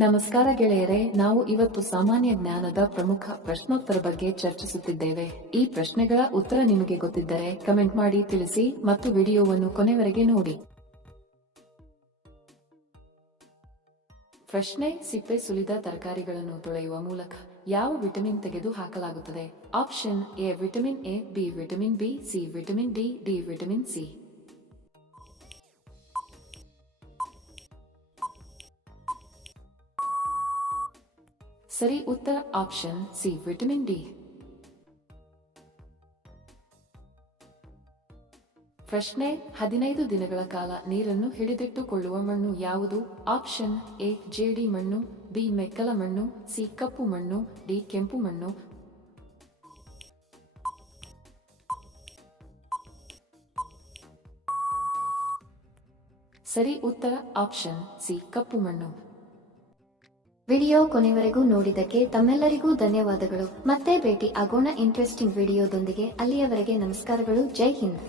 ನಮಸ್ಕಾರ ಗೆಳೆಯರೆ, ನಾವು ಇವತ್ತು ಸಾಮಾನ್ಯ ಜ್ಞಾನದ ಪ್ರಮುಖ ಪ್ರಶ್ನೋತ್ತರ ಬಗ್ಗೆ ಚರ್ಚಿಸುತ್ತಿದ್ದೇವೆ. ಈ ಪ್ರಶ್ನೆಗಳ ಉತ್ತರ ನಿಮಗೆ ಗೊತ್ತಿದ್ದರೆ ಕಮೆಂಟ್ ಮಾಡಿ ತಿಳಿಸಿ ಮತ್ತು ವಿಡಿಯೋವನ್ನು ಕೊನೆವರೆಗೆ ನೋಡಿ. ಪ್ರಶ್ನೆ: ಸಿಪ್ಪೆ ಸುಲಿದ ತರಕಾರಿಗಳನ್ನು ತೊಳೆಯುವ ಮೂಲಕ ಯಾವ ವಿಟಮಿನ್ ತೆಗೆದು ಹಾಕಲಾಗುತ್ತದೆ? Option A vitamin A, B vitamin B, C vitamin D, D vitamin C. ಸರಿ ಉತ್ತರ ಆಪ್ಷನ್ ಸಿ ವಿಟಮಿನ್ ಡಿ. ಪ್ರಶ್ನೆ: 15 ದಿನಗಳ ಕಾಲ ನೀರನ್ನು ಹಿಡಿದಿಟ್ಟುಕೊಳ್ಳುವ ಮಣ್ಣು ಯಾವುದು? ಆಪ್ಷನ್ ಎ ಜೇಡಿ ಮಣ್ಣು, ಬಿ ಮೆಕ್ಕಲ ಮಣ್ಣು, ಸಿ ಕಪ್ಪು ಮಣ್ಣು, ಡಿ ಕೆಂಪು ಮಣ್ಣು. ಸರಿ ಉತ್ತರ ಆಪ್ಷನ್ ಸಿ ಕಪ್ಪು ಮಣ್ಣು. ವಿಡಿಯೋ ಕೊನೆವರೆಗೂ ನೋಡಿದ್ದಕ್ಕೆ ತಮ್ಮೆಲ್ಲರಿಗೂ ಧನ್ಯವಾದಗಳು. ಮತ್ತೆ ಭೇಟಿ ಆಗೋಣ ಇಂಟ್ರೆಸ್ಟಿಂಗ್ ವಿಡಿಯೋದೊಂದಿಗೆ. ಅಲ್ಲಿಯವರೆಗೆ ನಮಸ್ಕಾರಗಳು. ಜೈ ಹಿಂದ್.